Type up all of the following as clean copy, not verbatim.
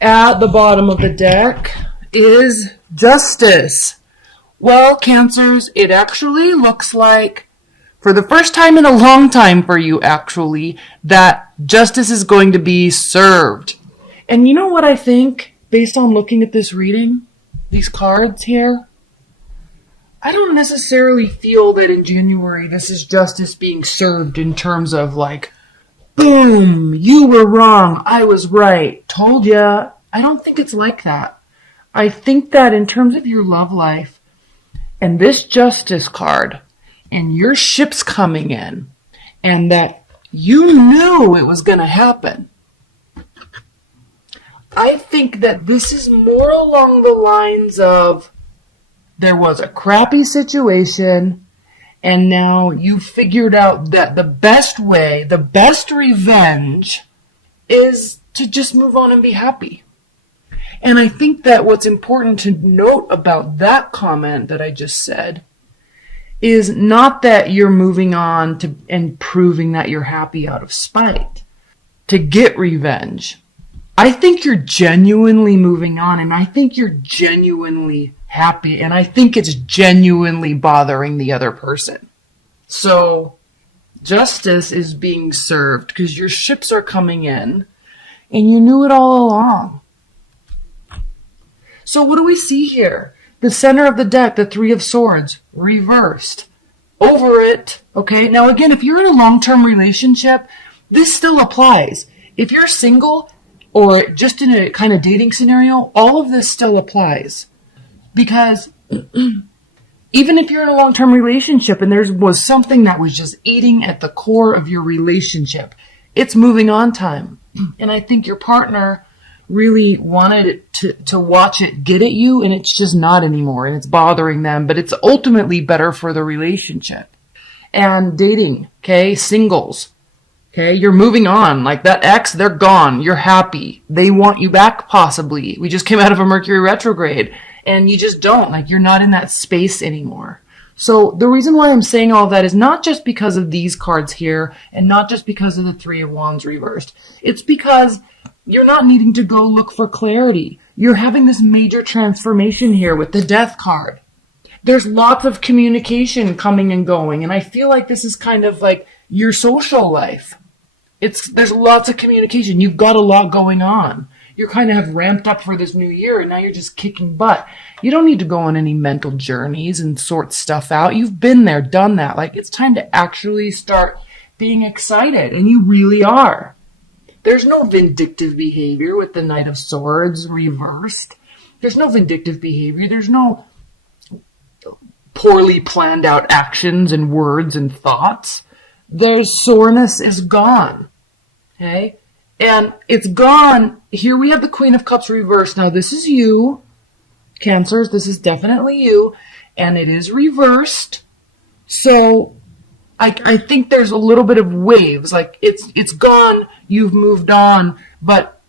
At the bottom of the deck is Justice. Well, Cancers, it actually looks like, for the first time in a long time for you, actually, that justice is going to be served. And you know what I think, based on looking at this reading, these cards here? I don't necessarily feel that in January this is justice being served in terms of like, boom, you were wrong, I was right, told ya. I don't think it's like that. I think that in terms of your love life and this Justice card and your ships coming in and that you knew it was going to happen, I think that this is more along the lines of there was a crappy situation and now you figured out that the best way, the best revenge is to just move on and be happy. And I think that what's important to note about that comment that I just said is not that you're moving on to and proving that you're happy out of spite to get revenge. I think you're genuinely moving on, and I think you're genuinely happy, and I think it's genuinely bothering the other person. So justice is being served because your ships are coming in and you knew it all along. So what do we see here? The center of the deck, the Three of Swords, reversed. Over it, okay? Now again, if you're in a long-term relationship, this still applies. If you're single or just in a kind of dating scenario, all of this still applies. Because even if you're in a long-term relationship and there was something that was just eating at the core of your relationship, it's moving on time. And I think your partner really wanted it to watch it get at you, and it's just not anymore, and it's bothering them, but it's ultimately better for the relationship. And dating, okay, singles, okay, you're moving on. Like that ex, they're gone. You're happy. They want you back, possibly. We just came out of a Mercury retrograde, and you just don't. Like, you're not in that space anymore. So the reason why I'm saying all that is not just because of these cards here, and not just because of the Three of Wands reversed. It's because you're not needing to go look for clarity. You're having this major transformation here with the Death card. There's lots of communication coming and going, and I feel like this is kind of like your social life. There's lots of communication. You've got a lot going on. You're kind of have ramped up for this new year, and now you're just kicking butt. You don't need to go on any mental journeys and sort stuff out. You've been there, done that. Like, it's time to actually start being excited, and you really are. There's no vindictive behavior with the Knight of Swords reversed. There's no vindictive behavior. There's no poorly planned out actions and words and thoughts. Their soreness is gone. Okay? And it's gone. Here we have the Queen of Cups reversed. Now this is you, Cancers. This is definitely you. And it is reversed. So I think there's a little bit of waves. Like, it's gone, you've moved on, but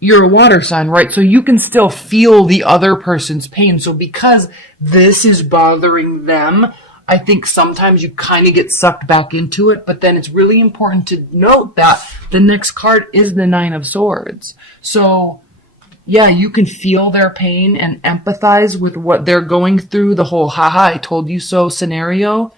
you're a water sign, right? So you can still feel the other person's pain. So because this is bothering them, I think sometimes you kind of get sucked back into it, but then it's really important to note that the next card is the Nine of Swords. So yeah, you can feel their pain and empathize with what they're going through, the whole haha, I told you so scenario.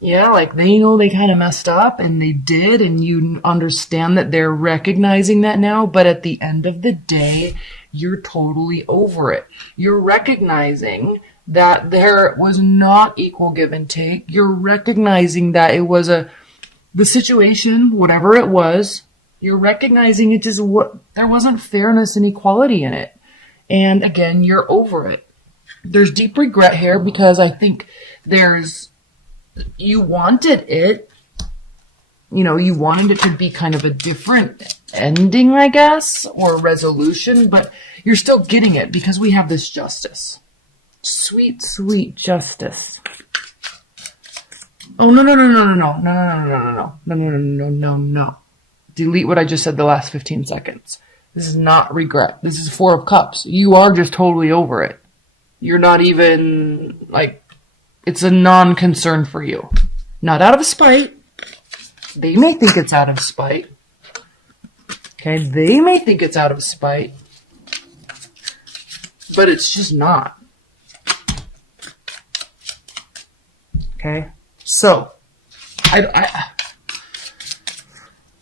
Yeah, like they know they kind of messed up and they did, and you understand that they're recognizing that now, but at the end of the day, you're totally over it. You're recognizing that there was not equal give and take. You're recognizing that it was the situation, whatever it was, you're recognizing it just there wasn't fairness and equality in it. And again, you're over it. There's deep regret here because I think you wanted it, you wanted it to be kind of a different ending, I guess, or resolution, but you're still getting it because we have this Justice. Sweet, sweet Justice. Oh, no. Delete what I just said the last 15 seconds. This is not regret. This is Four of Cups. You are just totally over it. You're not even, it's a non-concern for you. Not out of spite. They may think it's out of spite. Okay, they may think it's out of spite. but it's just not. Okay, so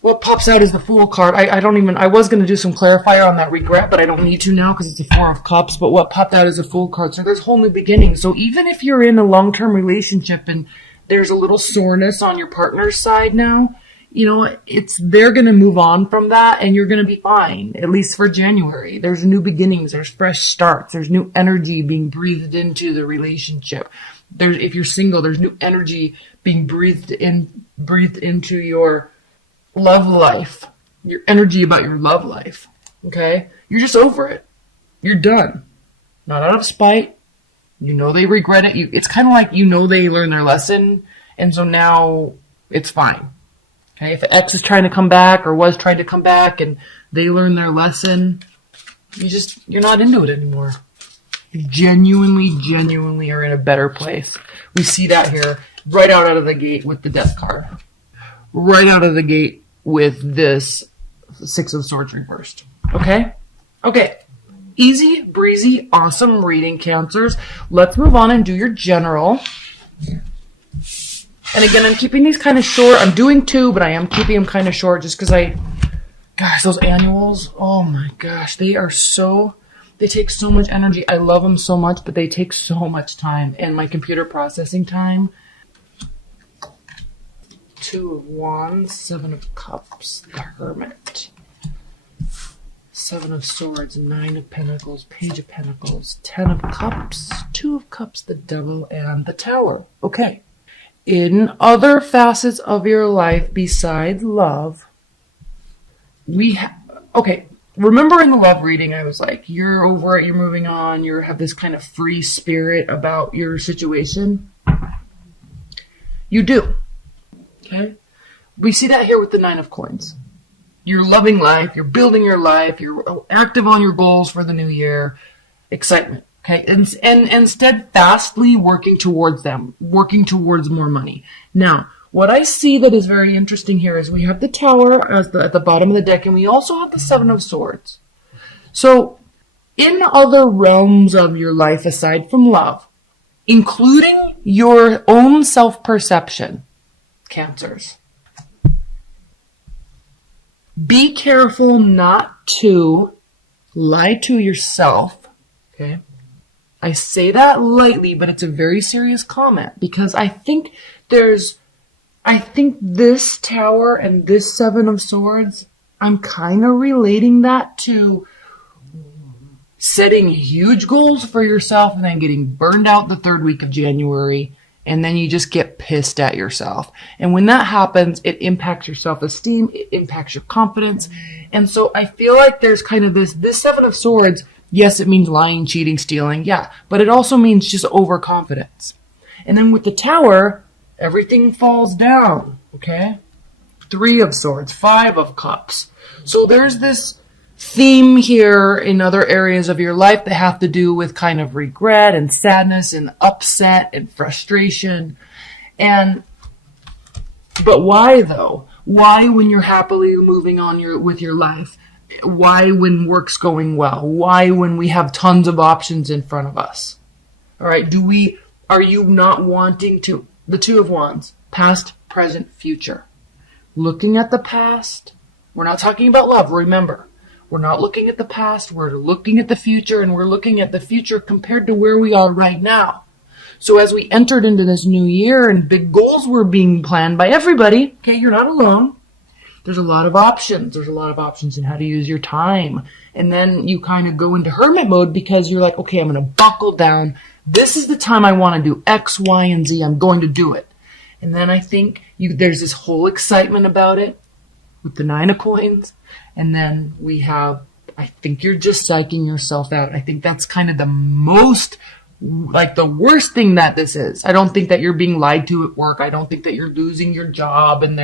what pops out is the Fool card. I was going to do some clarifier on that regret, but I don't need to now because it's the Four of Cups. But what popped out is the Fool card. So there's whole new beginning. So even if you're in a long-term relationship and there's a little soreness on your partner's side now, you know, they're going to move on from that and you're going to be fine, at least for January. There's new beginnings. There's fresh starts. There's new energy being breathed into the relationship. If you're single, there's new energy being breathed into your love life, your energy about your love life. Okay? You're just over it. You're done. Not out of spite. You know they regret it. It's kind of like, you know, they learned their lesson, and so now it's fine. Okay? If an ex is trying to come back or was trying to come back and they learned their lesson, you're not into it anymore. You genuinely are in a better place. We see that here right out of the gate with the Death card. Right out of the gate with this Six of Swords reversed. Okay? Okay. Easy, breezy, awesome reading, Cancers. Let's move on and do your general. And again, I'm keeping these kind of short. I'm doing 2, but I am keeping them kind of short just because gosh, those annuals, oh my gosh, they take so much energy. I love them so much, but they take so much time and my computer processing time. 2 of Wands, 7 of Cups, the Hermit, 7 of Swords, 9 of Pentacles, Page of Pentacles, 10 of Cups, 2 of Cups, the Devil, and the Tower. Okay. In other facets of your life besides love, okay. Remember in the love reading, I was like, you're over it, you're moving on, you have this kind of free spirit about your situation. You do. Okay? We see that here with the 9 of Coins. You're loving life, you're building your life, you're active on your goals for the new year. Excitement. Okay? And steadfastly working towards them, working towards more money. Now, what I see that is very interesting here is we have the Tower at the bottom of the deck, and we also have the 7 of Swords. So, in other realms of your life aside from love, including your own self-perception, Cancers, be careful not to lie to yourself, okay? I say that lightly, but it's a very serious comment because I think this Tower and this 7 of Swords, I'm kind of relating that to setting huge goals for yourself and then getting burned out the 3rd week of January, and then you just get pissed at yourself. And when that happens, it impacts your self-esteem, it impacts your confidence. And so I feel like there's kind of this 7 of Swords, yes, it means lying, cheating, stealing, yeah, but it also means just overconfidence. And then with the Tower, everything falls down, okay? 3 of Swords, 5 of Cups. So there's this theme here in other areas of your life that have to do with kind of regret and sadness and upset and frustration. But why though? Why when you're happily moving on with your life? Why when work's going well? Why when we have tons of options in front of us? All right, are you not wanting to? The 2 of Wands, past, present, future. Looking at the past. We're not talking about love, remember. We're not looking at the past, we're looking at the future, and we're looking at the future compared to where we are right now. So as we entered into this new year and big goals were being planned by everybody, okay, you're not alone. There's a lot of options. There's a lot of options in how to use your time. And then you kind of go into hermit mode because you're like, okay, I'm going to buckle down. This is the time I want to do X, Y, and Z. I'm going to do it. And then I think there's this whole excitement about it with the 9 of Coins. And then we have, I think you're just psyching yourself out. I think that's kind of the most, like the worst thing that this is. I don't think that you're being lied to at work. I don't think that you're losing your job and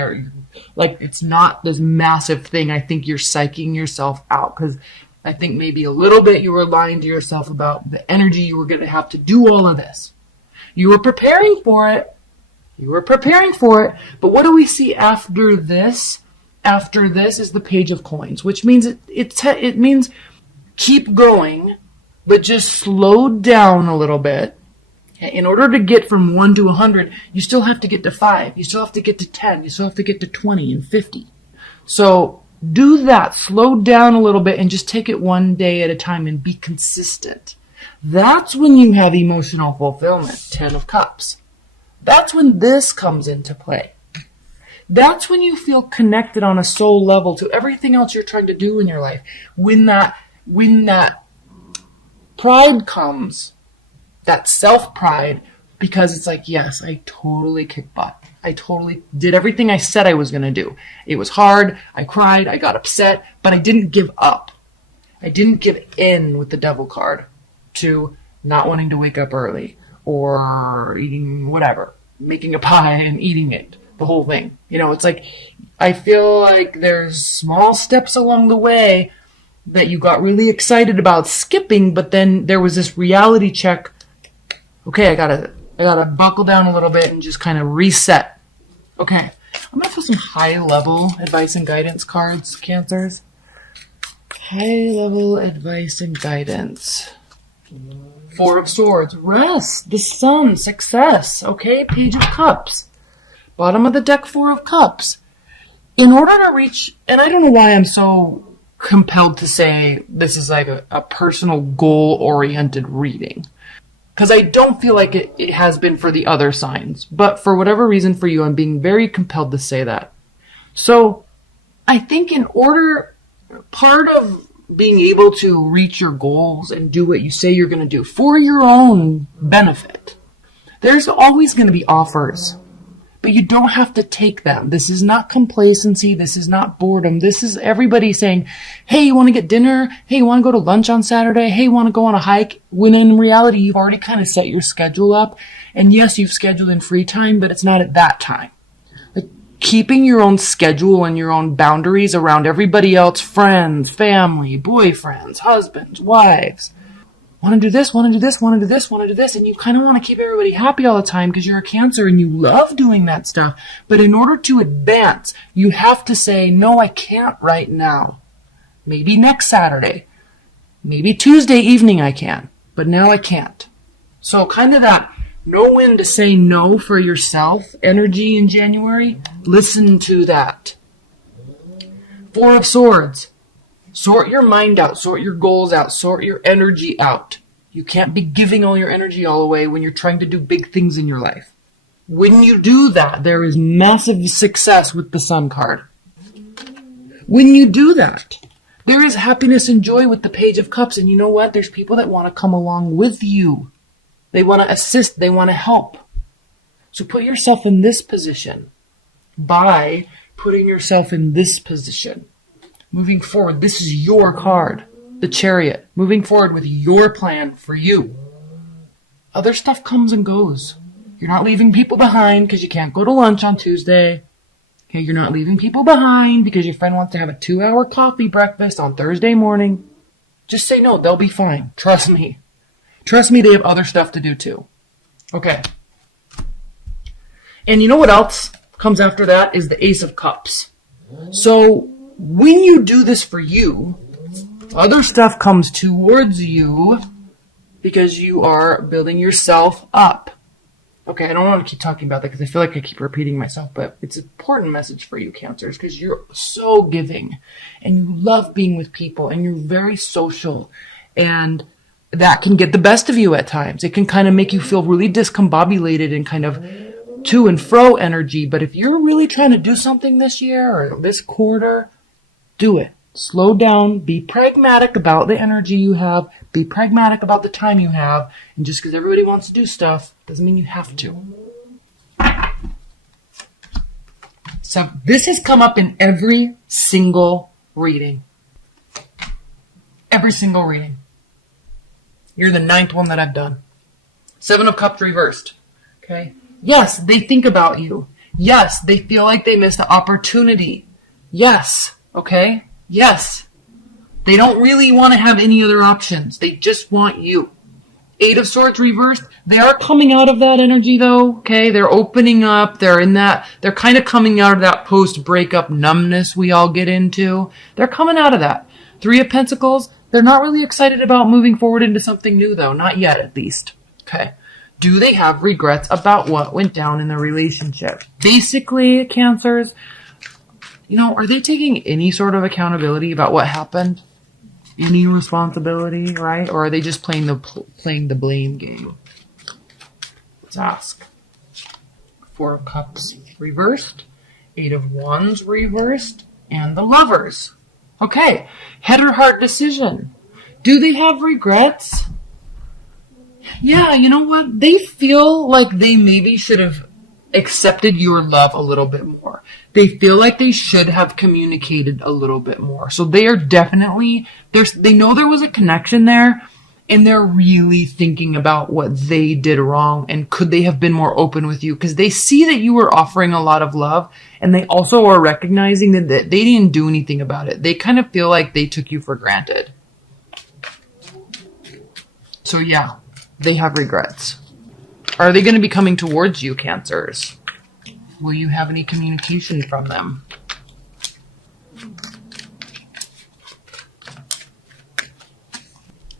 it's not this massive thing. I think you're psyching yourself out because I think maybe a little bit you were lying to yourself about the energy you were going to have to do all of this. You were preparing for it. But what do we see after this? After this is the Page of Coins, which means it means keep going but just slowed down a little bit. In order to get from 1 to 100, you still have to get to 5. You still have to get to 10. You still have to get to 20 and 50. So do that. Slow down a little bit and just take it one day at a time and be consistent. That's when you have emotional fulfillment. 10 of Cups. That's when this comes into play. That's when you feel connected on a soul level to everything else you're trying to do in your life. When that pride comes, that self-pride, because it's like, yes, I totally kicked butt. I totally did everything I said I was going to do. It was hard. I cried. I got upset, but I didn't give up. I didn't give in with the devil card to not wanting to wake up early or eating whatever, making a pie and eating it, the whole thing. You know, it's like, I feel like there's small steps along the way that you got really excited about skipping, but then there was this reality check. Okay, I gotta buckle down a little bit and just kind of reset. Okay, I'm gonna put some high-level advice and guidance cards, Cancers. High-level advice and guidance. 4 of Swords, rest, the Sun, success. Okay, Page of Cups. Bottom of the deck, 4 of Cups. In order to reach, and I don't know why I'm so compelled to say this is like a personal goal-oriented reading, because I don't feel like it has been for the other signs. But for whatever reason for you, I'm being very compelled to say that. So I think part of being able to reach your goals and do what you say you're going to do for your own benefit, there's always going to be offers. But you don't have to take them. This is not complacency. This is not boredom. This is everybody saying, hey, you want to get dinner? Hey, you want to go to lunch on Saturday? Hey, you want to go on a hike? When in reality, you've already kind of set your schedule up. And yes, you've scheduled in free time, but it's not at that time. Like, keeping your own schedule and your own boundaries around everybody else, friends, family, boyfriends, husbands, wives. Want to do this, want to do this, want to do this, want to do this. And you kind of want to keep everybody happy all the time because you're a Cancer and you love doing that stuff. But in order to advance, you have to say, no, I can't right now. Maybe next Saturday. Maybe Tuesday evening I can. But now I can't. So kind of that know when to say no for yourself energy in January. Listen to that. 4 of Swords. Sort your mind out, sort your goals out, sort your energy out. You can't be giving all your energy all away when you're trying to do big things in your life. When you do that, there is massive success with the Sun card. When you do that, there is happiness and joy with the Page of Cups. And you know what? There's people that want to come along with you. They want to assist. They want to help. So put yourself in this position by putting yourself in this position. Moving forward, this is your card, the Chariot. Moving forward with your plan for you. Other stuff comes and goes. You're not leaving people behind because you can't go to lunch on Tuesday. Okay, you're not leaving people behind because your friend wants to have a 2-hour coffee breakfast on Thursday morning. Just say no, they'll be fine. Trust me. Trust me, they have other stuff to do too. Okay. And you know what else comes after that is the Ace of Cups. So when you do this for you, other stuff comes towards you because you are building yourself up. Okay, I don't want to keep talking about that because I feel like I keep repeating myself, but it's an important message for you, Cancers, because you're so giving and you love being with people and you're very social, and that can get the best of you at times. It can kind of make you feel really discombobulated and kind of to and fro energy. But if you're really trying to do something this year or this quarter, do it. Slow down. Be pragmatic about the energy you have. Be pragmatic about the time you have. And just because everybody wants to do stuff doesn't mean you have to. So this has come up in every single reading. Every single reading. You're the 9th one that I've done. 7 of Cups reversed. Okay? Yes, they think about you. Yes, they feel like they missed the opportunity. Yes. Okay? Yes. They don't really want to have any other options. They just want you. 8 of Swords reversed. They are coming out of that energy though. Okay? They're opening up. They're kind of coming out of that post-breakup numbness we all get into. They're coming out of that. 3 of Pentacles. They're not really excited about moving forward into something new, though. Not yet, at least. Okay. Do they have regrets about what went down in the relationship? Basically, Cancers, are they taking any sort of accountability about what happened? Any responsibility, right? Or are they just playing the blame game? Let's ask. 4 of Cups reversed, 8 of Wands reversed, and the Lovers. Okay, head or heart decision. Do they have regrets? Yeah, you know what? They feel like they maybe should have accepted your love a little bit more. They feel like they should have communicated a little bit more. So they are definitely, they know there was a connection there, and they're really thinking about what they did wrong and could they have been more open with you, because they see that you were offering a lot of love, and they also are recognizing that they didn't do anything about it. They kind of feel like they took you for granted. So yeah, they have regrets. Are they going to be coming towards you, Cancers? Will you have any communication from them?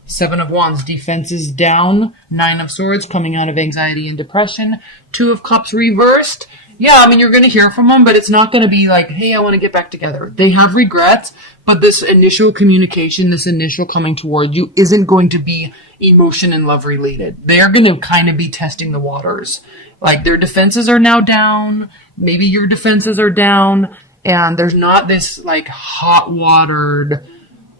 Seven of Wands, defenses down. 9 of Swords, coming out of anxiety and depression. 2 of Cups reversed. Yeah, you're going to hear from them, but it's not going to be like, hey, I want to get back together. They have regrets, but this initial communication, this initial coming toward you isn't going to be emotion and love related. They're going to kind of be testing the waters. Like, their defenses are now down. Maybe your defenses are down, and there's not this like hot-watered,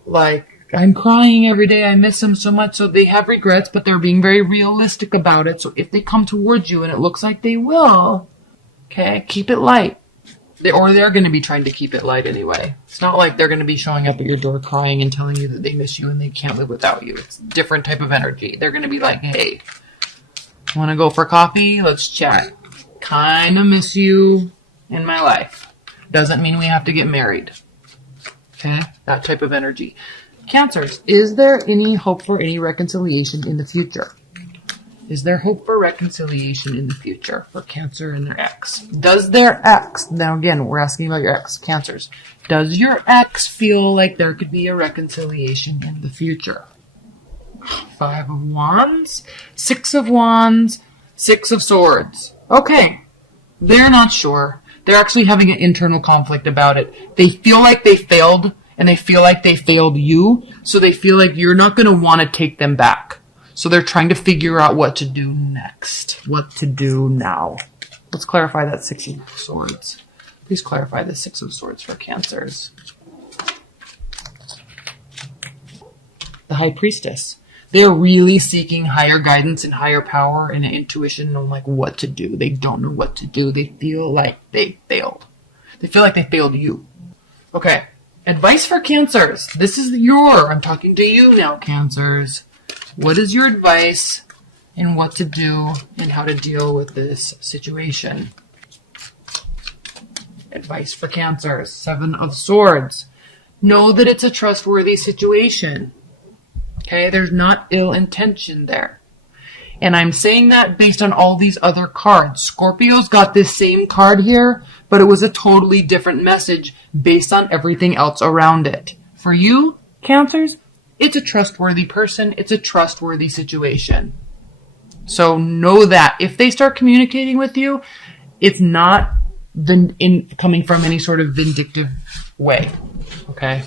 like, I'm crying every day, I miss him so much. So they have regrets, but they're being very realistic about it. So if they come towards you, and it looks like they will, okay, keep it light. They're going to be trying to keep it light anyway. It's not like they're going to be showing up at your door crying and telling you that they miss you and they can't live without you. It's a different type of energy. They're going to be like, hey, want to go for coffee? Let's chat. Kind of miss you in my life. Doesn't mean we have to get married. Okay? That type of energy. Cancers, is there any hope for any reconciliation in the future? Is there hope for reconciliation in the future for Cancer and their ex? Does their ex, now again, we're asking about your ex, Cancers. Does your ex feel like there could be a reconciliation in the future? 5 of Wands, 6 of Wands, 6 of Swords. Okay, they're not sure. They're actually having an internal conflict about it. They feel like they failed, and they feel like they failed you, so they feel like you're not going to want to take them back. So they're trying to figure out what to do next. What to do now. Let's clarify that 6 of Swords. Please clarify the 6 of Swords for Cancers. The High Priestess. They're really seeking higher guidance and higher power and intuition on like what to do. They don't know what to do. They feel like they failed. They feel like they failed you. Okay. Advice for Cancers. This is I'm talking to you now, Cancers. What is your advice in what to do and how to deal with this situation? Advice for Cancers. 7 of Swords. Know that it's a trustworthy situation. Okay, there's not ill intention there. And I'm saying that based on all these other cards. Scorpio's got this same card here, but it was a totally different message based on everything else around it. For you, Cancers, it's a trustworthy person. It's a trustworthy situation. So know that if they start communicating with you, it's not coming from any sort of vindictive way. Okay?